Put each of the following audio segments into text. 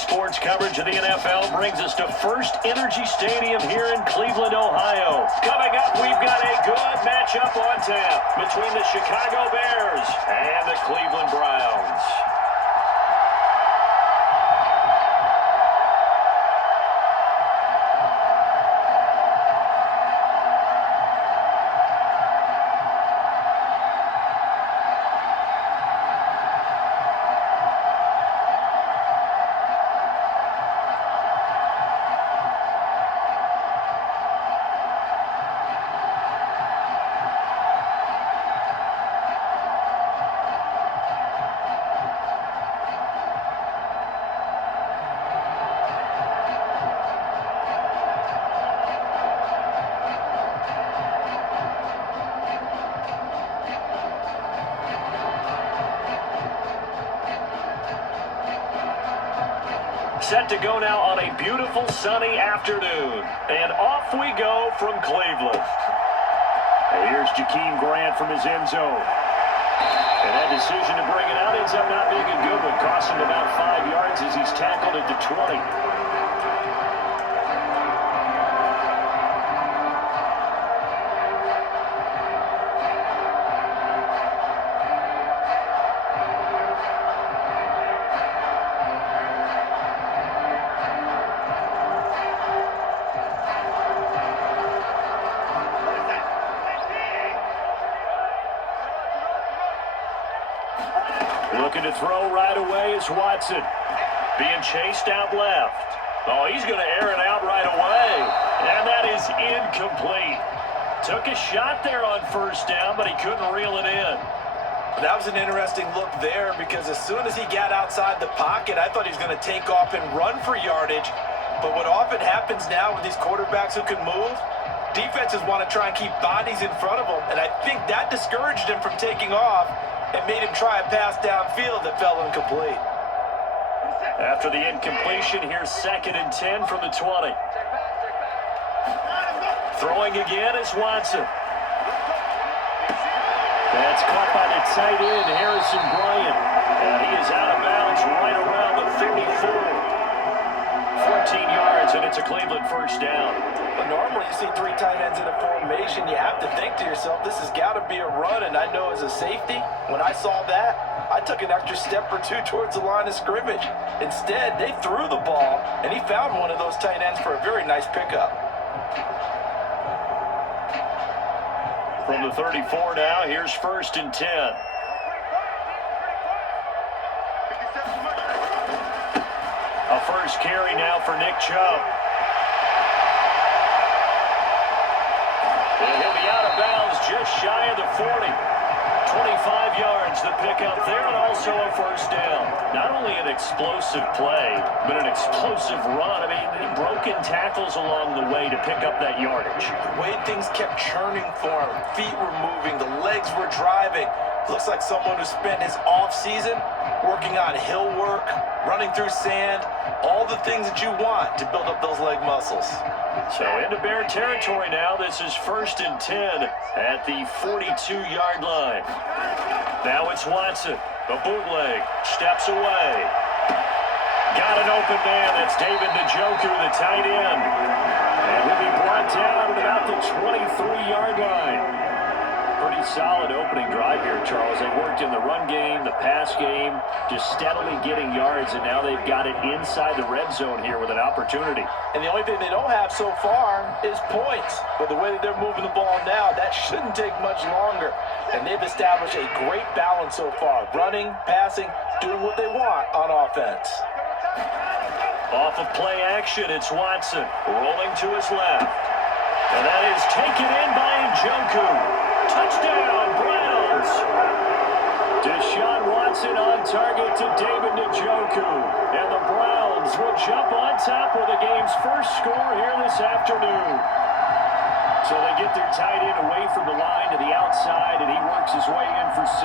sports coverage of the NFL brings us to First Energy Stadium here in Cleveland, Ohio. Coming up, we've got a good matchup on tap between the Chicago Bears and the Cleveland Browns. Set to go now on a beautiful sunny afternoon. And off we go from Cleveland. And here's Jakeem Grant from his end zone. And that decision to bring it out ends up not being a good one. Cost him about 5 yards as he's tackled at the 20. Looking to throw right away is Watson. Being chased out left. Oh, he's going to air it out right away. And that is incomplete. Took a shot there on first down, but he couldn't reel it in. That was an interesting look there because as soon as he got outside the pocket, I thought he was going to take off and run for yardage. But what often happens now with these quarterbacks who can move, defenses want to try and keep bodies in front of them. And I think that discouraged him from taking off and made him try a pass downfield that fell incomplete. After the incompletion, here's 2nd and 10 from the 20. Throwing again is Watson. That's caught by the tight end, Harrison Bryant. And he is out of bounds right around the 34. 14 yards, and it's a Cleveland first down. But normally you see 3 tight ends in a formation, you have to think to yourself, this has got to be a run. And I know as a safety, when I saw that, I took an extra step or 2 towards the line of scrimmage. Instead, they threw the ball, and he found one of those tight ends for a very nice pickup. From the 34 now, here's 1st and 10. A first carry now for Nick Chubb. And he'll be out of bounds just shy of the 40. 25 yards, the pickup there, and also a first down. Not only an explosive play, but an explosive run. I mean, broken tackles along the way to pick up that yardage. The way things kept churning for him, feet were moving, the legs were driving. Looks like someone who spent his off-season working on hill work, running through sand, all the things that you want to build up those leg muscles. So into Bear territory now. This is 1st and 10 at the 42-yard line. Now it's Watson. A bootleg. Steps away. Got an open man. That's David Njoku, the tight end. And he'll be brought down at about the 23-yard line. Pretty solid opening drive here, Charles. They worked in the run game, the pass game, just steadily getting yards, and now they've got it inside the red zone here with an opportunity. And the only thing they don't have so far is points. But the way that they're moving the ball now, that shouldn't take much longer. And they've established a great balance so far. Running, passing, doing what they want on offense. Off of play action, it's Watson rolling to his left. And that is taken in by Njoku. Touchdown, Browns! Deshaun Watson on target to David Njoku. And the Browns will jump on top with the game's first score here this afternoon. So they get their tight end away from the line to the outside, and he works his way in for 6.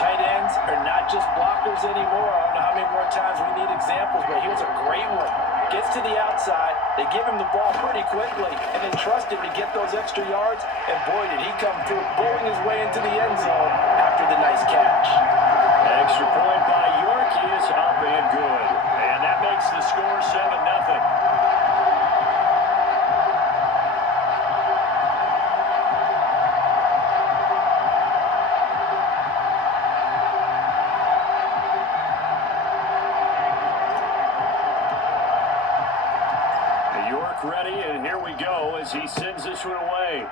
Tight ends are not just blockers anymore. I don't know how many more times we need examples, but here's a great one. Gets to the outside, they give him the ball pretty quickly, and then trust him to get those extra yards, and boy, did he come through, bowling his way into the end zone after the nice catch. Extra point by York is up and good. And that makes the quarterback ready, and here we go as he sends this one away.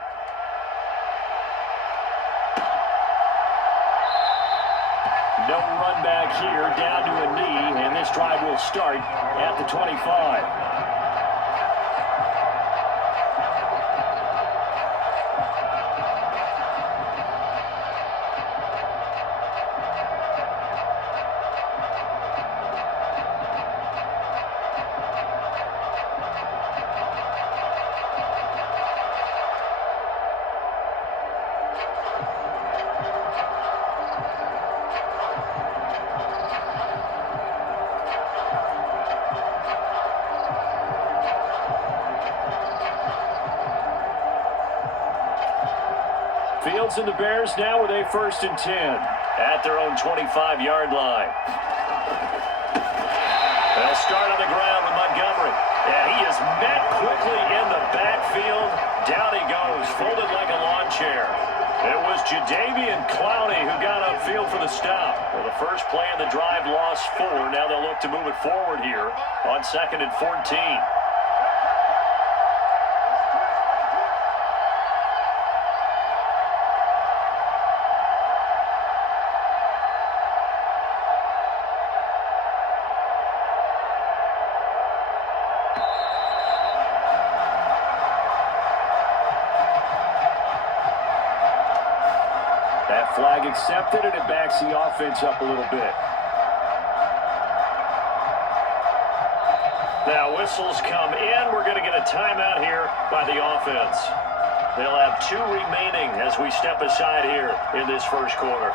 No run back here, down to a knee, and this drive will start at the 25. Fields and the Bears now with a 1st and 10 at their own 25-yard line. They'll start on the ground with Montgomery. And he is met quickly in the backfield. Down he goes, folded like a lawn chair. It was Jadeveon Clowney who got upfield for the stop. Well, the first play in the drive lost 4. Now they'll look to move it forward here on 2nd and 14. That flag accepted, and it backs the offense up a little bit. Now whistles come in. We're going to get a timeout here by the offense. They'll have 2 remaining as we step aside here in this first quarter.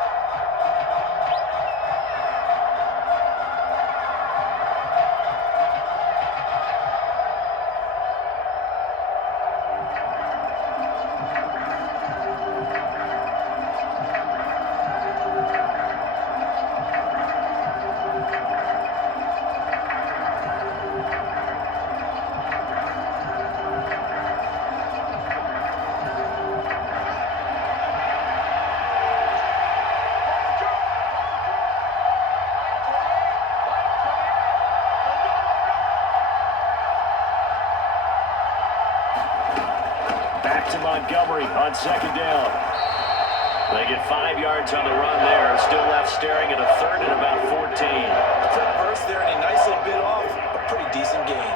To Montgomery on 2nd down. They get 5 yards on the run there. Still left staring at a 3rd and about 14. Quick burst there, and he nicely bit off a pretty decent gain.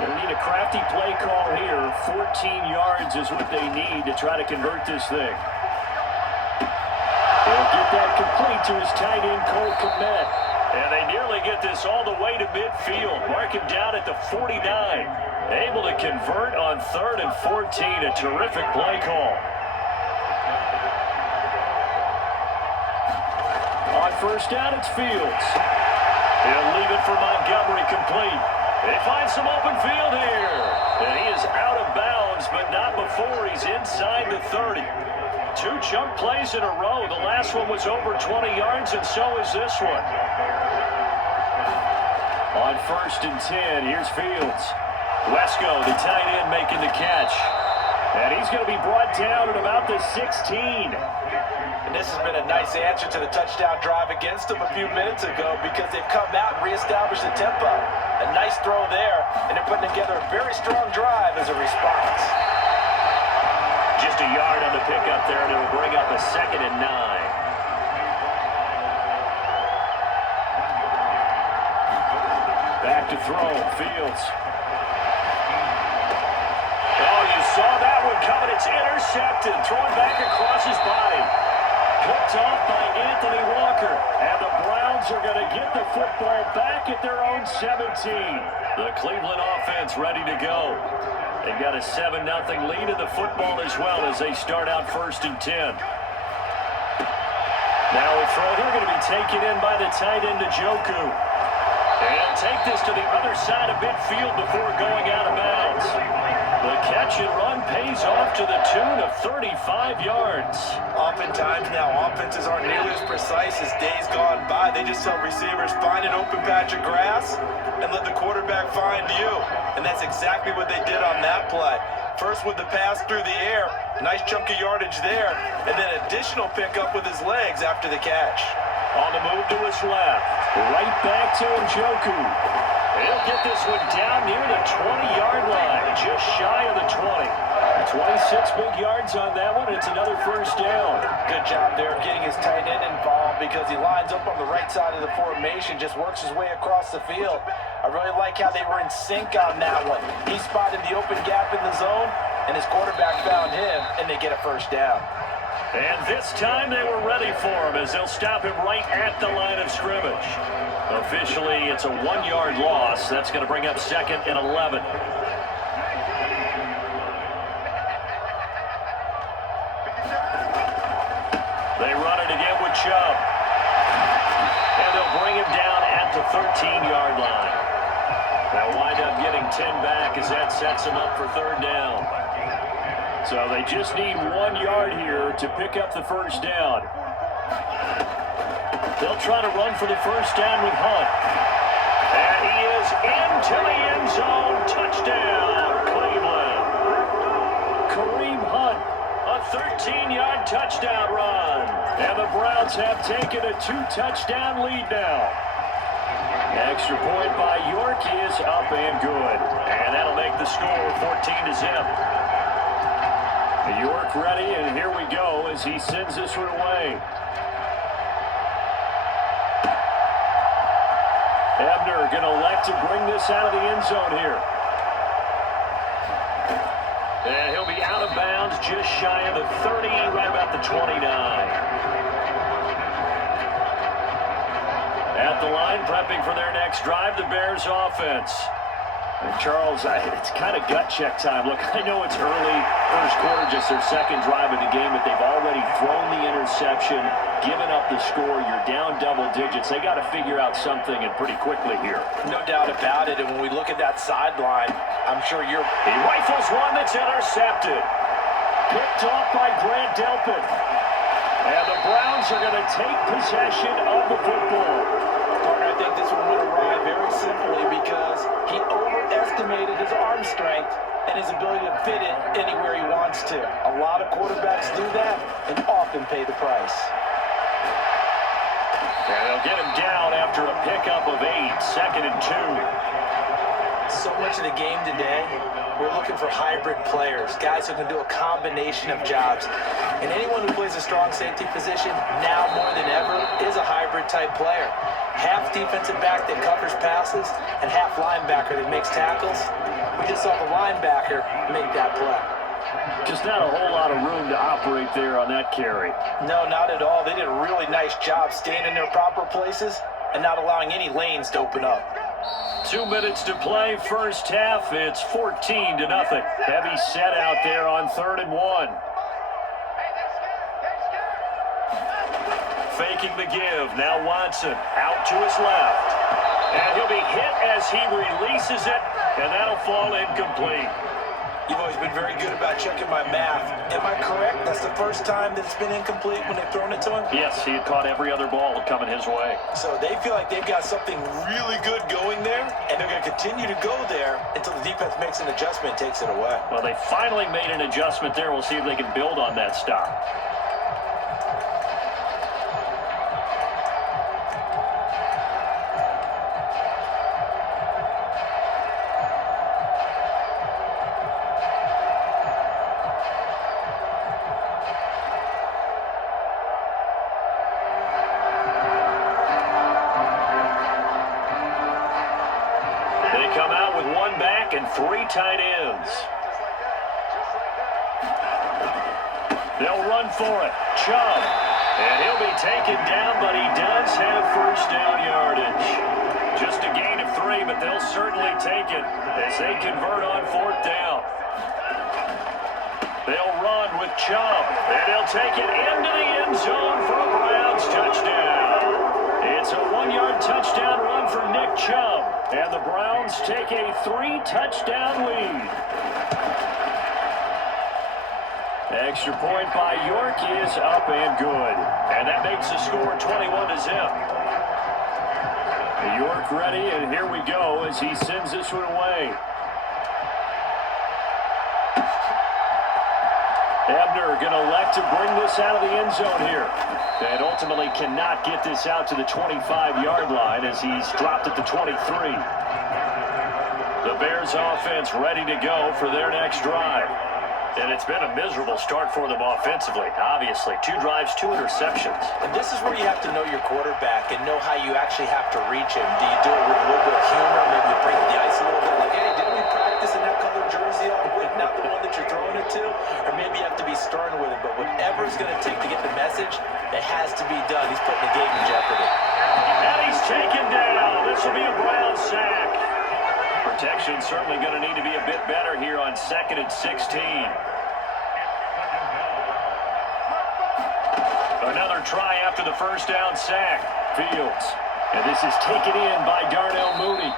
They need a crafty play call here. 14 yards is what they need to try to convert this thing. They'll get that complete to his tight end, Cole Kmet. And they nearly get this all the way to midfield. Mark him down at the 49. Able to convert on 3rd and 14. A terrific play call. On 1st down, it's Fields. He'll leave it for Montgomery complete. They find some open field here. And he is out of bounds, but not before he's inside the 30. 2 chunk plays in a row. The last one was over 20 yards, and so is this one. On 1st and 10, here's Fields. Wesco, the tight end, making the catch. And he's going to be brought down at about the 16. And this has been a nice answer to the touchdown drive against them a few minutes ago because they've come out and reestablished the tempo. A nice throw there, and they're putting together a very strong drive as a response. Just a yard on the pickup there, and it'll bring up a 2nd and 9. Back to throw, Fields. Saw that one coming. It's intercepted. Thrown back across his body. Picked off by Anthony Walker. And the Browns are going to get the football back at their own 17. The Cleveland offense ready to go. They've got a 7-0 lead in the football as well as they start out 1st and 10. Now a throw here going to be taken in by the tight end, Njoku. And take this to the other side of midfield before going out of bounds. The catch and run pays off to the tune of 35 yards. Oftentimes now offenses aren't nearly as precise as days gone by. They just tell receivers, find an open patch of grass and let the quarterback find you. And that's exactly what they did on that play. First with the pass through the air, nice chunk of yardage there, and then additional pickup with his legs after the catch. On the move to his left. Right back to Njoku. He'll get this one down near the 20-yard line. Just shy of the 20. 26 big yards on that one. It's another first down. Good job there getting his tight end involved because he lines up on the right side of the formation, just works his way across the field. I really like how they were in sync on that one. He spotted the open gap in the zone, and his quarterback found him, and they get a first down. And this time they were ready for him as they'll stop him right at the line of scrimmage. Officially, it's a 1-yard loss. That's going to bring up 2nd and 11. They run it again with Chubb. And they'll bring him down at the 13-yard line. They'll wind up getting 10 back as that sets him up for 3rd down. So they just need 1 yard here to pick up the first down. They'll try to run for the first down with Hunt. And he is into the end zone. Touchdown, Cleveland. Kareem Hunt, a 13-yard touchdown run. And the Browns have taken a 2-touchdown lead now. Extra point by York is up and good. And that'll make the score 14-0. York ready, and here we go as he sends this one away. Ebner going to elect to bring this out of the end zone here. And he'll be out of bounds just shy of the 30, right about the 29. At the line, prepping for their next drive, the Bears offense. And Charles, it's kind of gut check time. Look, I know it's early, first quarter, just their second drive of the game, but they've already thrown the interception, given up the score. You're down double digits. They got to figure out something, and pretty quickly here. No doubt about it, and when we look at that sideline, I'm sure you're... He rifles one that's intercepted. Picked off by Grant Delpit. And the Browns are going to take possession of the football. Partner, I think this one went awry very simply because he overestimated his arm strength and his ability to fit it anywhere he wants to. A lot of quarterbacks do that and often pay the price. And they'll get him down after a pickup of 8, 2nd and 2. So much of the game today, we're looking for hybrid players, guys who can do a combination of jobs. And anyone who plays a strong safety position, now more than ever, is a hybrid type player. Half defensive back that covers passes, and half linebacker that makes tackles. We just saw the linebacker make that play. Just not a whole lot of room to operate there on that carry. No, not at all. They did a really nice job staying in their proper places and not allowing any lanes to open up. 2 minutes to play, first half. It's 14-0. Heavy set out there on 3rd and 1. Faking the give. Now Watson out to his left. And he'll be hit as he releases it, and that'll fall incomplete. You've always been very good about checking my math. Am I correct? That's the first time that it's been incomplete when they've thrown it to him? Yes, he had caught every other ball coming his way. So they feel like they've got something really good going there, and they're going to continue to go there until the defense makes an adjustment and takes it away. Well, they finally made an adjustment there. We'll see if they can build on that stop. Come out with 1 back and 3 tight ends. They'll run for it. Chubb. And he'll be taken down, but he does have first down yardage. Just a gain of 3, but they'll certainly take it as they convert on 4th down. They'll run with Chubb, and he'll take it into the end zone for a Browns touchdown. It's a 1-yard touchdown run for Nick Chubb, and the Browns take a 3-touchdown lead. Extra point by York is up and good, and that makes the score 21-0. York ready, and here we go as he sends this one away. Ebner going to elect to bring this out of the end zone here. And ultimately cannot get this out to the 25-yard line as he's dropped at the 23. The Bears offense ready to go for their next drive. And it's been a miserable start for them offensively, obviously. 2 drives, 2 interceptions. And this is where you have to know your quarterback and know how you actually have to reach him. Do you do it with a little bit of humor? Maybe you break the ice a little bit like, hey, didn't we practice in that colored jersey all week, not the one that you're throwing it to? Or maybe you have to be stern with him. But whatever it's going to take to get the message, it has to be done. He's putting the game in jeopardy. And he's taken down. This will be a Brown sack. Protection certainly going to need to be a bit better here on 2nd and 16. Another try after the first down sack. Fields. And this is taken in by Darnell Mooney.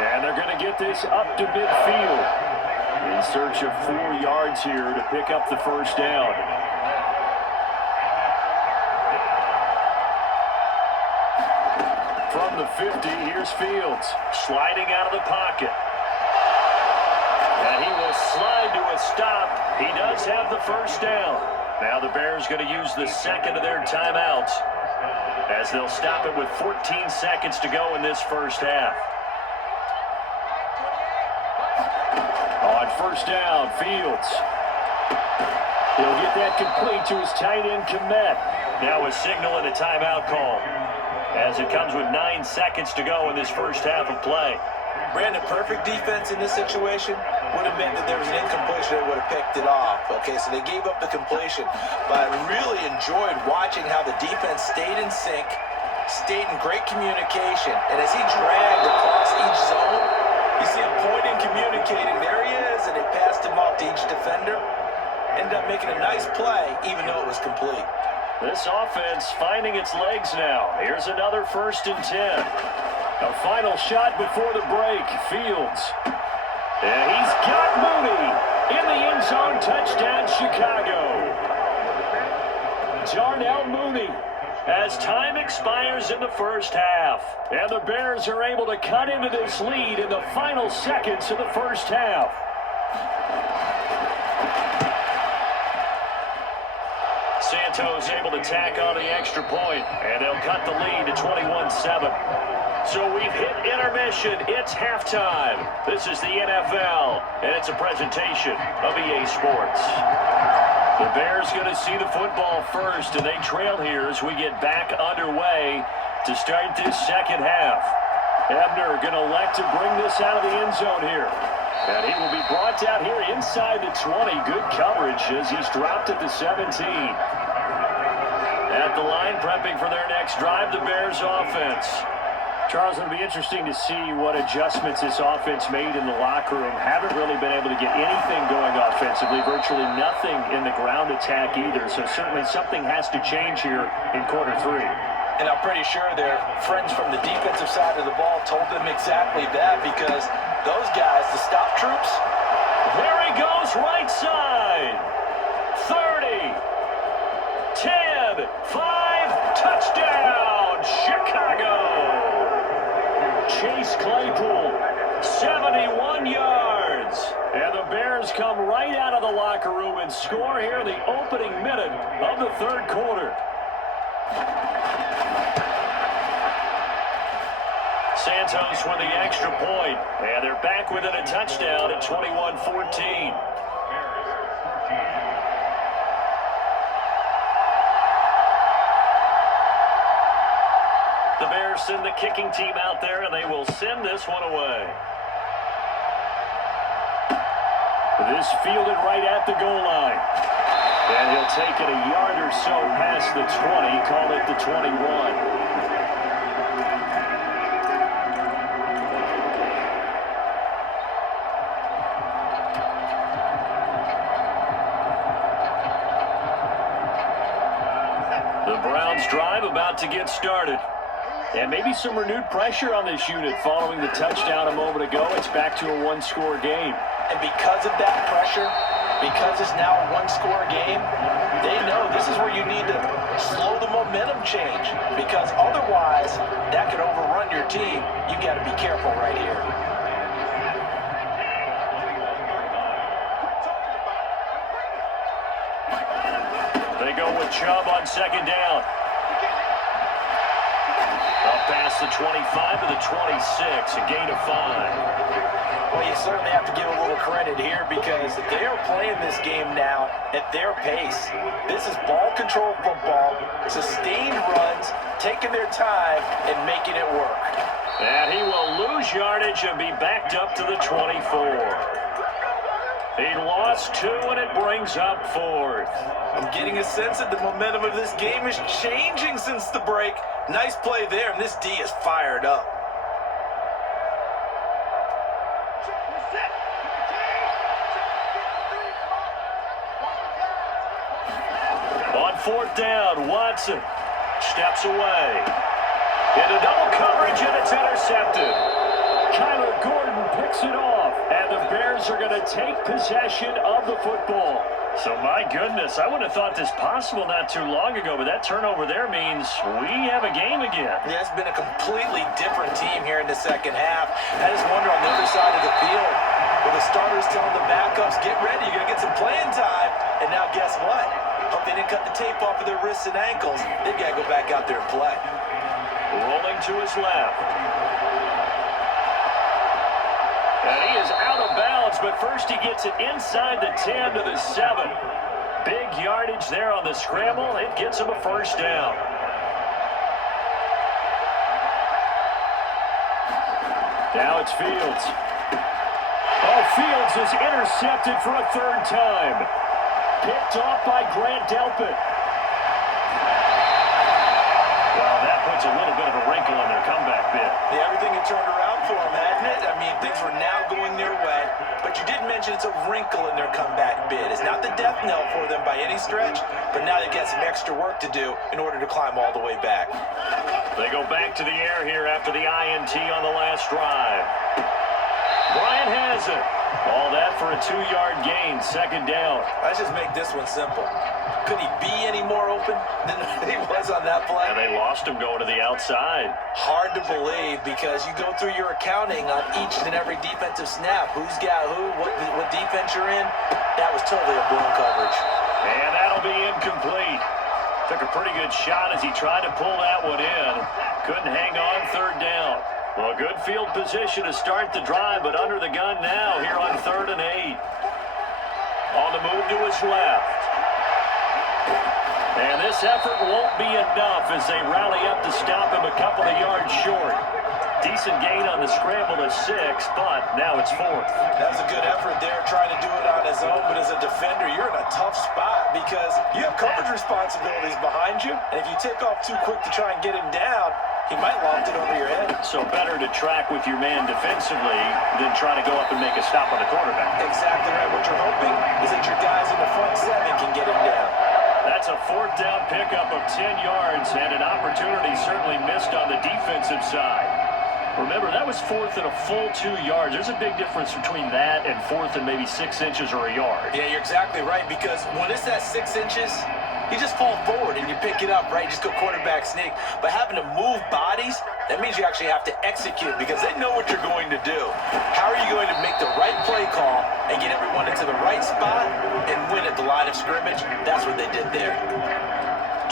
And they're going to get this up to midfield. In search of 4 yards here to pick up the first down. From the 50, here's Fields. Sliding out of the pocket. And he will slide to a stop. He does have the first down. Now the Bears going to use the second of their timeouts as they'll stop it with 14 seconds to go in this first half. On first down, Fields. He'll get that complete to his tight end, Komet. Now a signal and a timeout call as it comes with 9 seconds to go in this first half of play. Brandon, perfect defense in this situation would have meant that there was an incompletion that would have picked it off. Okay, so they gave up the completion. But I really enjoyed watching how the defense stayed in sync, stayed in great communication. And as he dragged across each zone, you see him pointing, communicating. There he is, and they passed him off to each defender. Ended up making a nice play, even though it was complete. This offense finding its legs now. Here's another 1st and 10. A final shot before the break. Fields. And he's got Mooney in the end zone. Touchdown, Chicago. Darnell Mooney as time expires in the first half. And the Bears are able to cut into this lead in the final seconds of the first half. Santos able to tack on the extra point, and they'll cut the lead to 21-7. So we've hit intermission. It's halftime. This is the NFL, and it's a presentation of EA Sports. The Bears going to see the football first, and they trail here as we get back underway to start this second half. Ebner going to elect to bring this out of the end zone here. And he will be brought down here inside the 20. Good coverage as he's dropped at the 17. At the line, prepping for their next drive, the Bears offense. Charles, it'll be interesting to see what adjustments this offense made in the locker room. Haven't really been able to get anything going offensively, virtually nothing in the ground attack either. So certainly something has to change here in quarter 3. And I'm pretty sure their friends from the defensive side of the ball told them exactly that, because those guys, the stop troops. There he goes, right side. 30, 10, 5, touchdown, Chicago. Chase Claypool, 71 yards. And the Bears come right out of the locker room and score here in the opening minute of the third quarter. Santos with the extra point, and they're back within a touchdown at 21-14. The Bears send the kicking team out there, and they will send this one away. This fielded right at the goal line. And he'll take it a yard or so past the 20, call it the 21. The Browns drive about to get started. And maybe some renewed pressure on this unit following the touchdown a moment ago. It's back to a one-score game. And because of that pressure, because it's now a one-score game, they know this is where you need to slow the momentum change. Because otherwise, that could overrun your team. You got to be careful right here. Chubb on second down. Up past the 25 to the 26, a gain of 5. Well, you certainly have to give a little credit here because they are playing this game now at their pace. This is ball control football, sustained runs, taking their time and making it work. And he will lose yardage and be backed up to the 24. He lost 2, and it brings up 4th. I'm getting a sense that the momentum of this game is changing since the break. Nice play there, and this D is fired up. On 4th down, Watson steps away. Into double coverage, and it's intercepted. Kyler Gordon picks it off, and the Bears are going to take possession of the football. So, my goodness, I wouldn't have thought this possible not too long ago, but that turnover there means we have a game again. Yeah, it's been a completely different team here in the second half. I just wonder on the other side of the field, where the starters telling the backups, get ready, you're going to get some playing time. And now guess what? Hope they didn't cut the tape off of their wrists and ankles. They've got to go back out there and play. Rolling to his left. And he is out of bounds, but first he gets it inside the 10 to the 7. Big yardage there on the scramble. It gets him a first down. Now it's Fields. Oh, Fields is intercepted for a 3rd time. Picked off by Grant Delpit. Well, that puts a little bit of a wrinkle in their comeback bid. Yeah, everything had turned around for them, hadn't it? I mean, things were now going their way. But you did mention it's a wrinkle in their comeback bid. It's not the death knell for them by any stretch, but now they've got some extra work to do in order to climb all the way back. They go back to the air here after the INT on the last drive. Bryant has it. All that for a 2-yard gain, 2nd down. Let's just make this one simple. Could he be any more open than he was on that play? And they lost him going to the outside. Hard to believe because you go through your accounting on each and every defensive snap. Who's got who, what defense you're in. That was totally a blown coverage. And that'll be incomplete. Took a pretty good shot as he tried to pull that one in. Couldn't hang on 3rd down. Well, good field position to start the drive, but under the gun now here on 3rd and 8. On the move to his left. And this effort won't be enough as they rally up to stop him a couple of yards short. Decent gain on the scramble to 6, but now it's 4th. That was a good effort there, trying to do it on his own, but as a defender, you're in a tough spot because you have coverage responsibilities behind you, and if you take off too quick to try and get him down, he might loft it over your head. So better to track with your man defensively than try to go up and make a stop on the quarterback. Exactly right. What you're hoping is that your guys in the front 7 can get him down. That's a 4th down pickup of 10 yards and an opportunity certainly missed on the defensive side. Remember, that was 4th and a full 2 yards. There's a big difference between that and 4th and maybe 6 inches or a yard. Yeah, you're exactly right because when it's that 6 inches, you just fall forward and you pick it up, right? Just go quarterback sneak. But having to move bodies, that means you actually have to execute because they know what you're going to do. How are you going to make the right play call and get everyone into the right spot and win at the line of scrimmage? That's what they did there.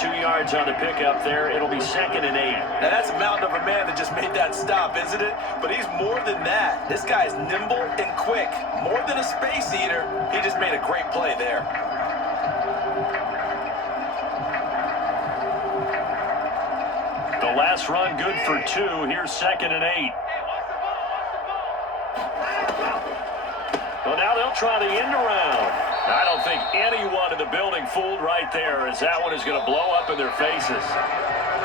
2 yards on the pickup there. It'll be 2nd and 8. Now that's a mountain of a man that just made that stop, isn't it? But he's more than that. This guy's nimble and quick. More than a space eater. He just made a great play there. The last run good for 2. Here's 2nd and 8. Well, now they'll try the end around. I don't think anyone in the building fooled right there as that one is going to blow up in their faces.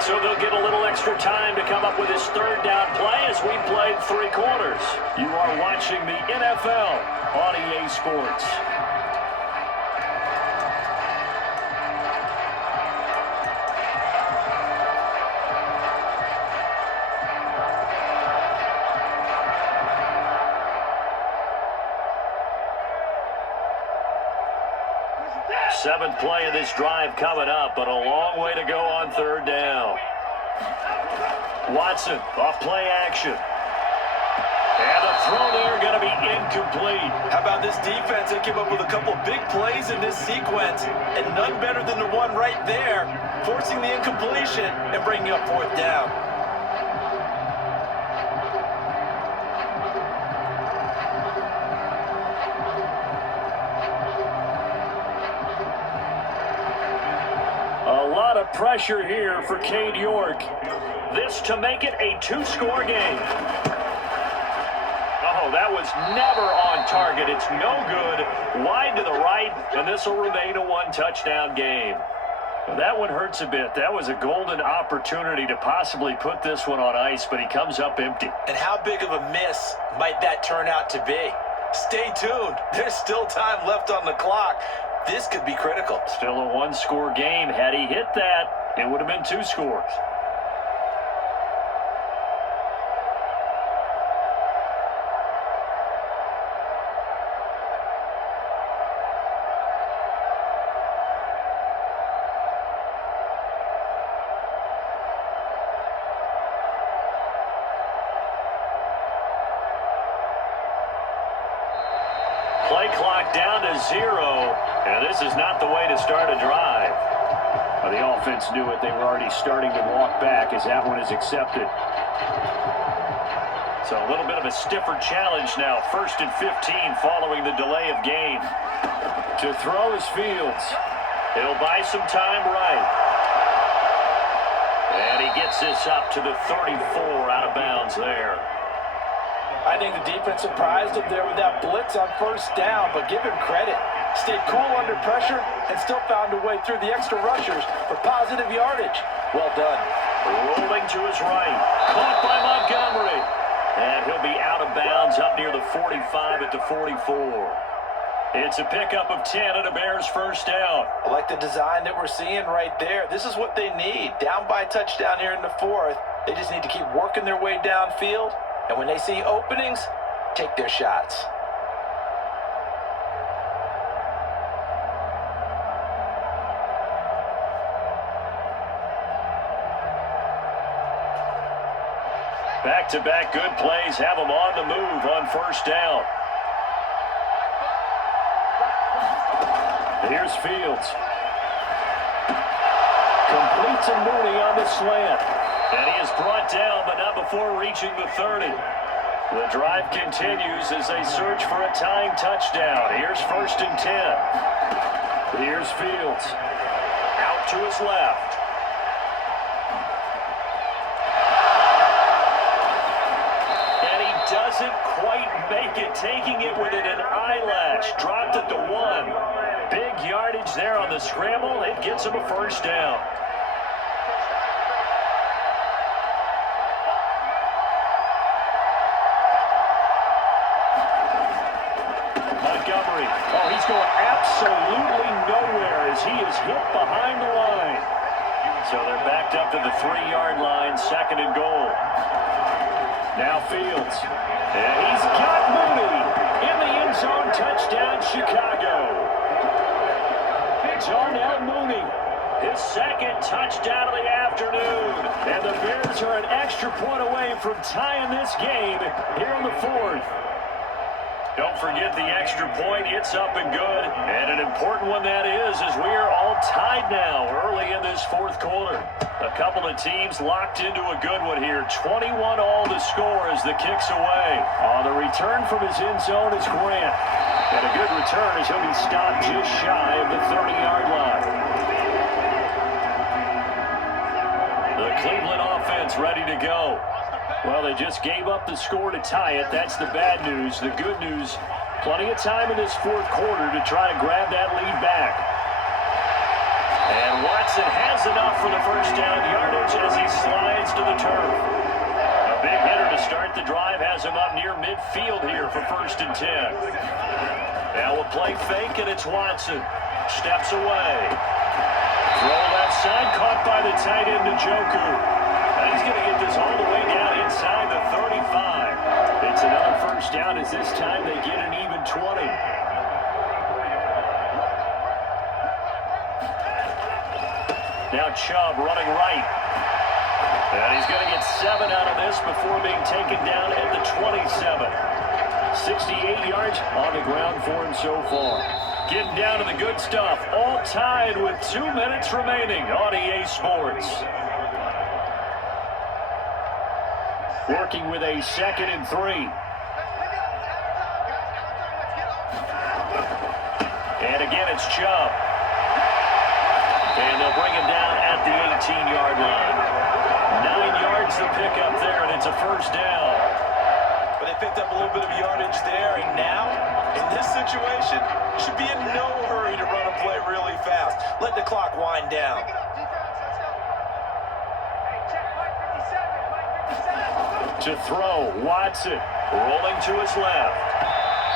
So they'll get a little extra time to come up with this 3rd down play as we played 3 quarters. You are watching the NFL on EA Sports. Seventh play of this drive coming up, but a long way to go on 3rd down. Watson off play action. And the Throw there going to be incomplete. How about this defense? They came up with a couple big plays in this sequence, and none better than the one right there, forcing the incompletion and bringing up fourth down. A lot of pressure here for Cade York. This to make it a two-score game. Oh, that was never on target. It's no good. Wide to the right, and this will remain a one-touchdown game. Well, that one hurts a bit. That was a golden opportunity to possibly put this one on ice, but he comes up empty. And how big of a miss might that turn out to be? Stay tuned. There's still time left on the clock. This could be critical. Still a one-score game. Had he hit that, it would have been two scores. Play clock down to 0, and this is not the way to start a drive. Well, the offense knew it. They were already starting to walk back as that one is accepted. So a little bit of a stiffer challenge now. 1st and 15 following the delay of game. To throw is Fields. He'll buy some time right. And he gets this up to the 34 out of bounds there. I think the defense surprised him there with that blitz on first down, but give him credit. Stayed cool under pressure and still found a way through the extra rushers for positive yardage. Well done. Rolling to his right. Caught by Montgomery. And he'll be out of bounds up near the 45 at the 44. It's a pickup of 10 and a Bears first down. I like the design that we're seeing right there. This is what they need. Down by a touchdown here in the 4th. They just need to keep working their way downfield. And when they see openings, take their shots. Back-to-back good plays have them on the move on first down. Here's Fields. Completes a Mooney on the slant. And he is brought down, but not before reaching the 30. The drive continues as they search for a tying touchdown. Here's 1st and 10. Here's Fields. Out to his left. And he doesn't quite make it, taking it within an eyelash. Dropped at the 1. Big yardage there on the scramble. It gets him a first down. Montgomery. Oh, he's going absolutely nowhere as he is hit behind the line. So they're backed up to the 3-yard line, 2nd and goal. Now Fields. And he's got Mooney in the end zone. Touchdown, Chicago. Darnell Mooney, his 2nd touchdown of the afternoon. And the Bears are an extra point away from tying this game here in the 4th. Don't forget the extra point. It's up and good. And an important one that is, as we are all tied now early in this 4th quarter. A couple of teams locked into a good one here. 21 all to score as the kick's away. On the return from his end zone is Grant. And a good return as he'll be stopped just shy of the 30-yard line. The Cleveland offense ready to go. Well, they just gave up the score to tie it. That's the bad news. The good news, plenty of time in this 4th quarter to try to grab that lead back. And Watson has enough for the first down yardage as he slides to the turf. A big hitter to start the drive has him up near midfield here for 1st and 10. Now a play fake, and it's Watson. Steps away. Throw left side, caught by the tight end, Njoku. And he's going to get this all the way down inside the 35. It's another first down as this time they get an even 20. Now Chubb running right. And he's going to get 7 out of this before being taken down at the 27. 68 yards on the ground for him so far. Getting down to the good stuff. All tied with 2 minutes remaining on EA Sports. Working with a 2nd and 3. And again, it's Chubb. And they'll bring him down at the 18-yard line. 9 yards to pick up there, and it's a first down. But they picked up a little bit of yardage there, and now, in this situation, should be in no hurry to run a play really fast. Let the clock wind down. To throw, Watson rolling to his left.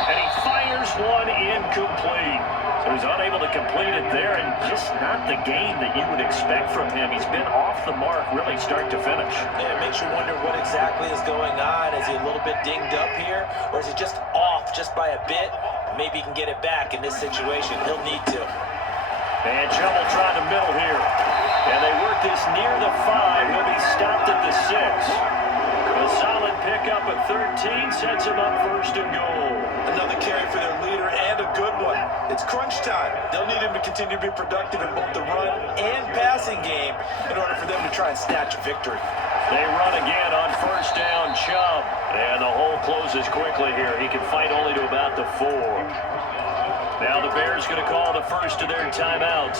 And he fires one incomplete. So he's unable to complete it there, and just not the game that you would expect from him. He's been off the mark really start to finish. Yeah, it makes you wonder what exactly is going on. Is he a little bit dinged up here, or is he just off just by a bit? Maybe he can get it back in this situation. He'll need to. And Chubb will try the middle here. And they work this near the 5. He'll be stopped at the 6. A solid pickup at 13 sets him up 1st and goal. Another carry for their leader and a good one. It's crunch time. They'll need him to continue to be productive in both the run and passing game in order for them to try and snatch a victory. They run again on 1st down, Chubb. And the hole closes quickly here. He can fight only to about the 4. Now the Bears going to call the first of their timeouts,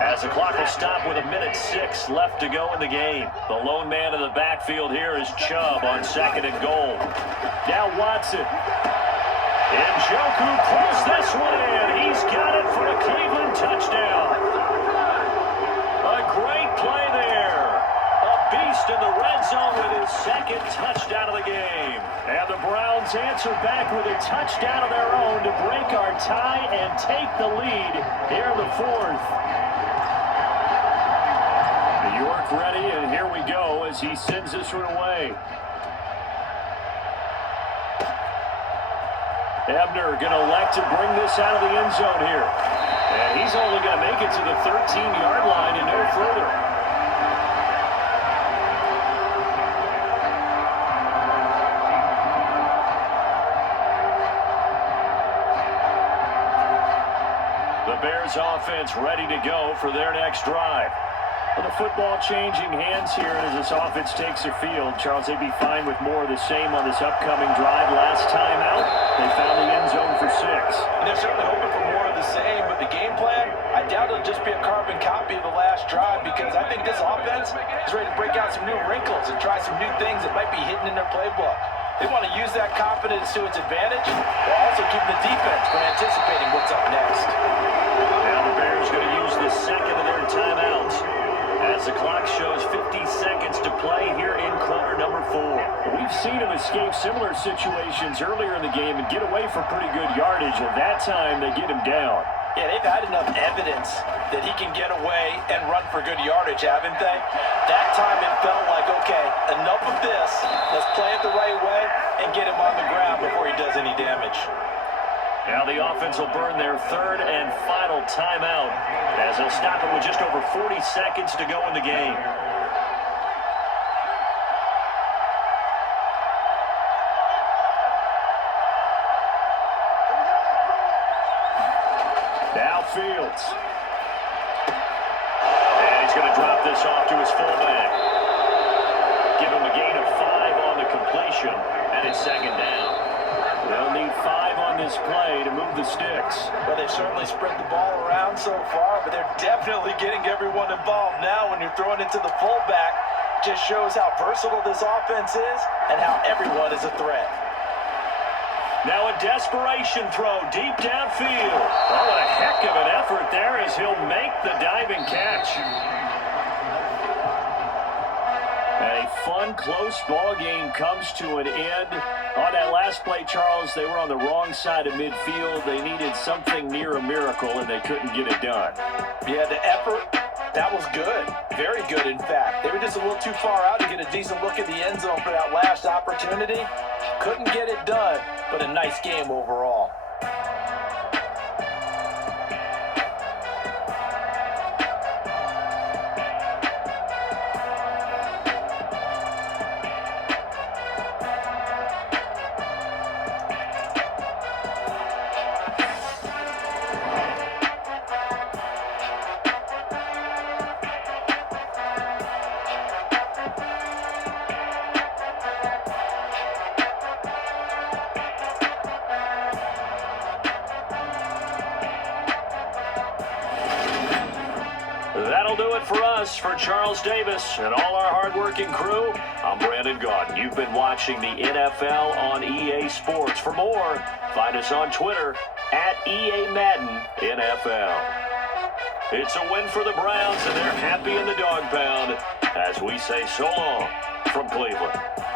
as the clock will stop with 1:06 left to go in the game. The lone man in the backfield here is Chubb on 2nd and goal. Now Watson. Njoku pulls this one in. He's got it for a Cleveland touchdown. A great play there. A beast in the red zone with his 2nd touchdown of the game. And the Browns answer back with a touchdown of their own to break our tie and take the lead here in the 4th. New York ready, and here we go as he sends this one away. Ebner going to elect to bring this out of the end zone here. And he's only going to make it to the 13-yard line and no further. The Bears offense ready to go for their next drive. Well, the football changing hands here as this offense takes the field. Charles, they'd be fine with more of the same on this upcoming drive. Last time out, they found the end zone for 6. And they're certainly hoping for more of the same, but the game plan, I doubt it'll just be a carbon copy of the last drive, because I think this offense is ready to break out some new wrinkles and try some new things that might be hidden in their playbook. They want to use that confidence to its advantage, while also keeping the defense from anticipating what's up next. Now the Bears going to use the 2nd of their timeouts, as the clock shows 50 seconds to play here in quarter number 4. We've seen him escape similar situations earlier in the game and get away for pretty good yardage, and that time they get him down. Yeah, they've had enough evidence that he can get away and run for good yardage, haven't they? That time it felt like, okay, enough of this. Let's play it the right way and get him on the ground before he does any damage. Now the offense will burn their 3rd and final timeout, as they'll stop it with just over 40 seconds to go in the game. Now Fields. And he's going to drop this off to his fullback. Give him a gain of 5 on the completion, and it's 2nd down. They'll need 5 on this play to move the sticks. Well, they've certainly spread the ball around so far, but they're definitely getting everyone involved now when you're throwing it to the fullback. Just shows how versatile this offense is and how everyone is a threat. Now a desperation throw deep downfield. Oh, what a heck of an effort there as he'll make the diving catch. A fun, close ball game comes to an end. On that last play, Charles, they were on the wrong side of midfield. They needed something near a miracle, and they couldn't get it done. Yeah, the effort, that was good. Very good, in fact. They were just a little too far out to get a decent look at the end zone for that last opportunity. Couldn't get it done, but a nice game overall. for us. For Charles Davis and all our hardworking crew, I'm Brandon Gaudin. You've been watching the NFL on EA Sports. For more, find us on Twitter at EA Madden NFL. It's a win for the Browns, and they're happy in the dog pound as we say so long from Cleveland.